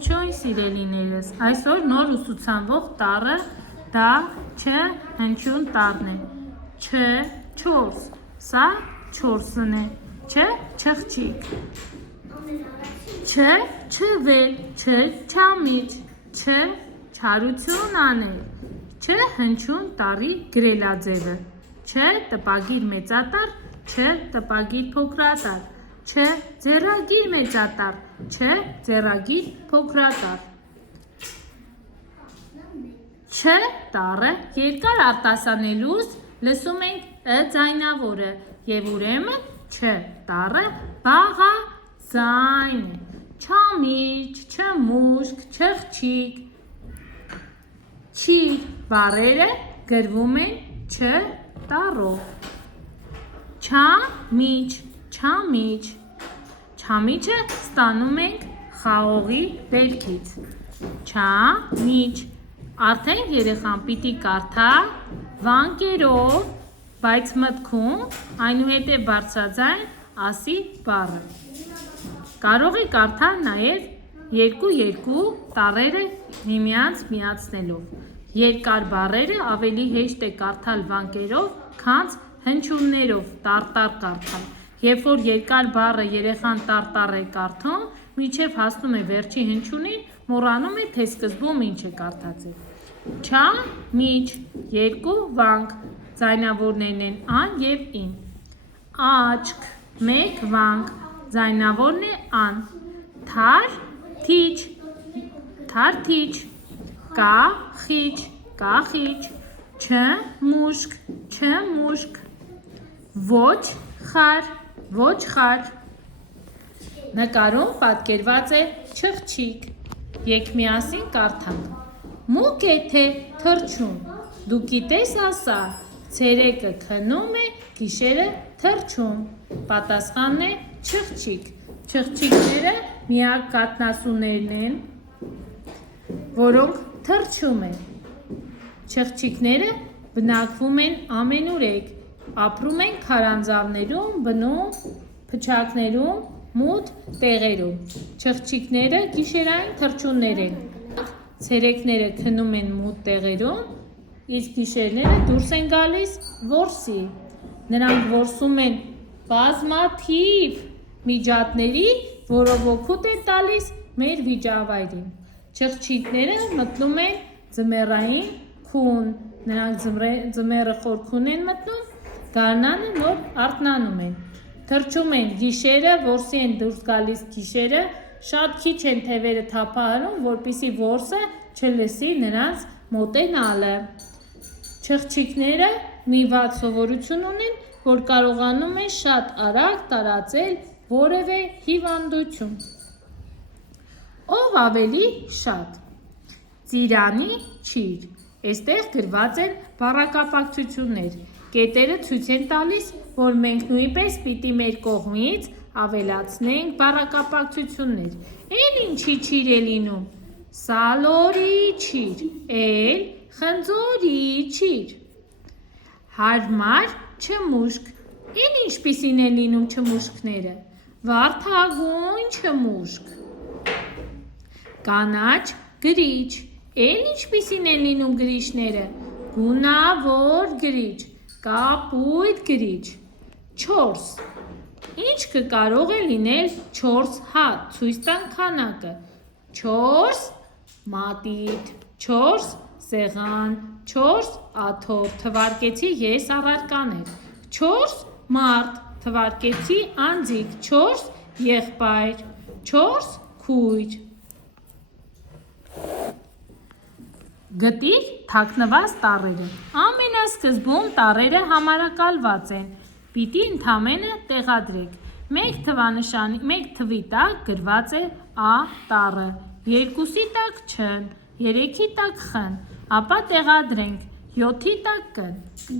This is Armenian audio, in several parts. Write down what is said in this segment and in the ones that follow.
Ողջույն սիրելիներս, այսօր նոր ուսուցանվող տառը դա չ հնչյուն տառն է, չ չորս, սա չորսն է, չ չխչիկ, չ չվել, չ չամիջ, չ չարություն անել, չ հնչյուն տառի գրելաձևը, չ տպագիր մեծատառ, չ տպագիր փոքրատառ, չ ձեռագիր մեծատառ, չ ձեռագիր փոքրատառ, չ տառը երկար արտասանելուց լսում ենք ը ձայնավորը և ուրեմն չ տառը բաղաձայն է, չամիջ, չմուշկ, չխչիկ, չիր բառերը գրվում են չ տառով, չամիջ, չամիջ, չամիջը ստանում ենք խաղողի բերքից, չամիջ, արդեն երեխան պիտի կարդա վանկերով, բայց մտքում այնուհետև բարձրաձայն ասի բառը, կարող է կարդալ նաև երկու տառերը միմյանց միացնելով, երկար բառերը ավելի հեշտ է կարդալ վանկերով, քան հնչյուններով տառ-տառ կարդալ, երբ որ երկար բառը երեխան տառ-տառ է կարդում, մինչև հասնում է վերջի հնչյունին, մոռանում է, թե սկզբում ինչ է կարդացել, չամիջ, երկու վանք, ձայնավորներն են ան և ին, աչք, մեկ վանք, ձայնավորն է ան, թարթիչ, կախիչ, կախիչ, չմուշկ, չմուշկ, ոչխար, նկարում պատկերված է չխչիկ, եք միասին կարդանք, մուկ է թե թռչուն, դու գիտես ասա, ցերեկը քնում է, գիշերը թռչում, պատասխանն է չխչիկ, չխչիկները միակ կաթնասուներն են, որոնք թռչում են, չխչիկները բնակվում են ամենուրեք, ապրում են քարանձավներում, բնում, փչակներում, մութ տեղերում, չխչիկները գիշերային թռչուններ են, ցերեկները քնում են մութ տեղերում, իսկ գիշերները դուրս են գալիս որսի, նրանք որսում են բազմաթիվ միջատների, որով օգուտ է տալիս մեր վիճավայրին, չխչիկները մտնում են ձմեռային քուն, նրանք ձմեռը խոր քուն են մտնում, գարնանը նոր արթնանում են, թռչում են գիշերը, որսի են դուրս գալիս գիշերը, շատ քիչ են թևերը թափահարում, որպեսզի որսը չլսի նրանց մոտենալը, չխչիկները մի վատ սովորություն ունեն, որ կարողանում են շատ արագ տարածել որևէ հիվանդություն, ով ավելի շատ, ծիրանի չիր, այստեղ գրված են բառակապակցություններ, կետերը ցույց են տալիս, որ մենք նույնպես պիտի մեր կողմից ավելացնենք բառակապակցություններ, էլ ինչի չիր է լինում, սալորի չիր, էլ խնձորի չիր, հարմար չմուշկ, էլ ինչպիսին են լինում չմուշկները, վարդագույն չմուշկ, կանաչ գրիչ, էլ ինչպիսին են լինում գրիչները, գունավոր գրիչ, կապույտ գրիչ, չորս, ինչ կարող է լինել չորս հատ, ցույց տան քանակը, չորս մատիտ, չորս սեղան, չորս աթոռ, թվարկեցի ես առարկաներ, չորս մարդ, թվարկեցի անձիկ, չորս եղբայր, չորս քույր, գտիր թաքնված տառերը, ամենասկզբում տառերը համարակալված են, պիտի ընդամենը տեղադրեք, մեկ թվի տակ գրված է ա տառը, երկուսի տակ չն, երեքի տակ խն, ապա տեղադրենք, 7-ի տակ կն,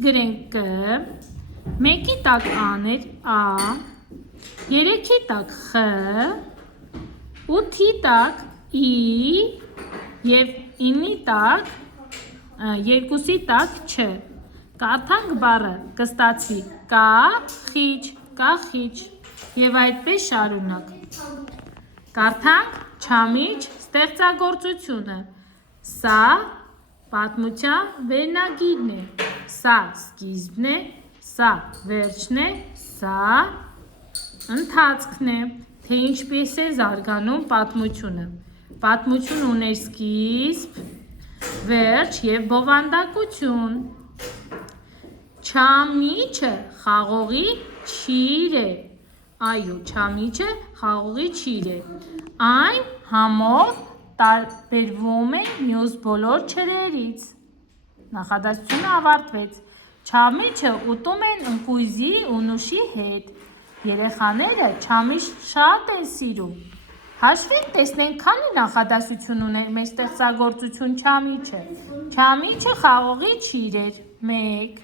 գրենք կ, մեկի տակ աներ ա, 3-ի տակ խ, 8-ի տակ ի և 9-ի տակ, 2-ի տակ չ, կարդանք բառը կստացվի կախիչ, կախիչ և այդպես շարունակ, կարդանք Չամիչ ստեղծագործությունը։ Սա պատմության վերնագիրն է։ Սա սկիզբն է, սա վերջն է, սա ընթացքն է, թե ինչպես է զարգանում պատմությունը։ Պատմություն ուներ սկիզբ, վերջ և բովանդակություն։ Չամիչը խաղողի չիր է։ Այո, չամիչը խաղողի չիր է։ Այն համով տարբերվում է մյուս բոլոր չրերից։ Նախադասությունը ավարտվեց։ Չամիչը ուտում են ընկույզի ու նուշի հետ։ Երեխաները չամիչ շատ են սիրում։ Հաշվեք տեսնենք քանի նախադասություն ուներ մեր ստեղծագործություն չամիչը։ Չամիչը խաղողի չիր էր։ 1.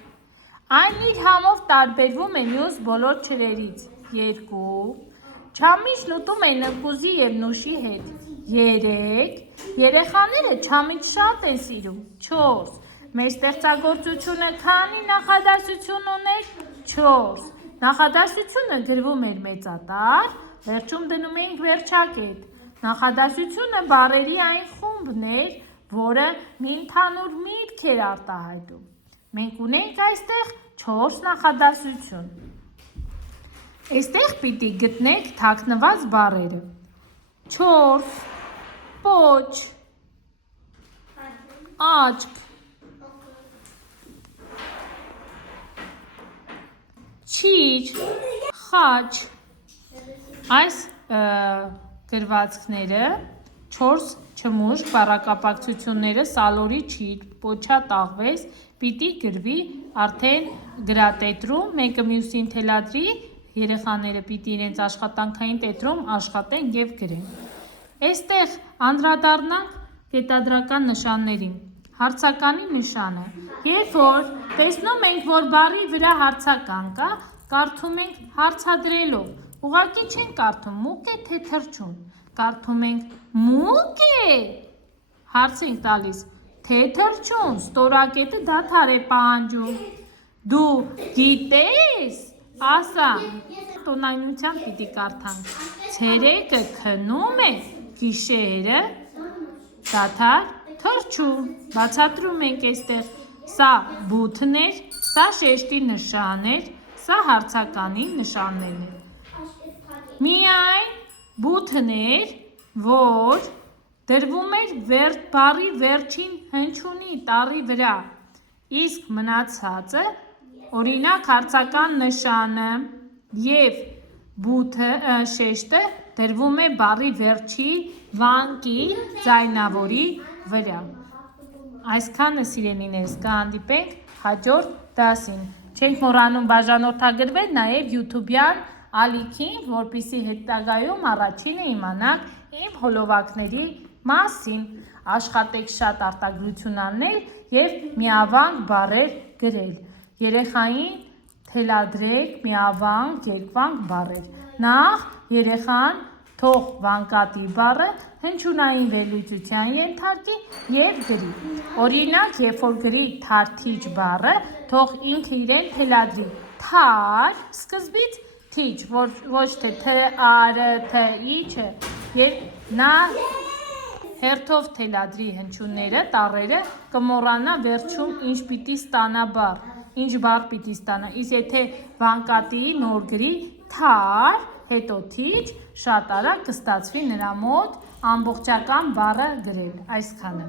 Այն իր համով տարբերվում է մյուս բոլոր չրերից։ 2. Չամիչն ուտում են ընկույզի և նուշի հետ։ 3. Երեխաները չամիչ շատ են սիրում։ 4. Մեր ստեղծագործությունը քանի նախադասություն ուներ։ 4. Նախադասությունը գրվում էր մեծատար, վերջում դնում էինք վերջակետ։ Նախադասությունը բառերի այն խումբն էր, որը մի ընդհանուր միտք էր արտահայտում։ Մենք ունենք այստեղ 4 նախադասություն։ Այստեղ պիտի գտնեք թաքնված բառերը։ 4. Պոչ, աչք, չիր, խաչ։ Այս գրվածքները 4 չմուշկ բառակապակցությունները սալորի չիր, պոչա տաղվես պիտի գրվի արդեն գրատետրում, մեկը մյուսին թելադրի, երեխաները պիտի իրենց աշխատանքային տետրում աշխատեն և գրեն։ Այստեղ անդրադառնանք կետադրական նշաններին։ Հարցականի նշանը։ Երբ որ տեսնում ենք, որ բառի վրա հարցական կա, կարդում ենք հարցադրելով։ Ուղղակի չենք կարդում մուկ է թե թռչուն։ Կարդում ենք մուկ է։ Հարց ենք տալիս թե թռչուն, ստորակետը դադար է պահանջում։ Դու գիտես, ասա։ Տոնայնությամբ պիտի կարդանք։ Ցերեկը քնում է, գիշերը դադար թռչուն։ Բացատրում ենք այստեղ։ Սա բութն էր, սա շեշտի նշան էր, սա հարցականի նշաններն են։ Միայն բութն էր, որ դրվում էր բառի վերջին հնչյունի տառի վրա, իսկ մնացածը, օրինակ հարցական նշանը և շեշտը դրվում է բառի վերջի վանկի ձայնավորի վրա։ Այսքանը սիրելիներս, կհանդիպենք հաջորդ դասին։ Չենք մոռանում բաժանորդագրվել նաև YouTube-յան ալիքին, որպեսզի հետագայում առաջինը իմանաք իմ հոլովակների մասին։ Աշխատեք շատ արտագրություն անել և միավանք բառեր գրել։ Երեխային թելադրեք միավանք, երկվանք բառեր։ Նախ երեխան թող վանկատի բառը հնչյունային վերլուծության ենթարկի և գրի։ Օրինակ, երբ որ գրի թարթիչ բառը, թող ինքը իրեն թելադրի թար, սկզբից թիչ, ոչ թե თ, ա, ր, թ, իչը, երբ նա հերթով թելադրի հնչյունները, տառերը, կմոռանա վերջում ինչ պիտի ստանա բառ, ինչ բառ պիտի ստանա, իսկ եթե վանկատի նոր գրի թար, հետո թիչ, շատ արագ կստացվի նրա մոտ ամբողջական բառը գրել, այսքանը։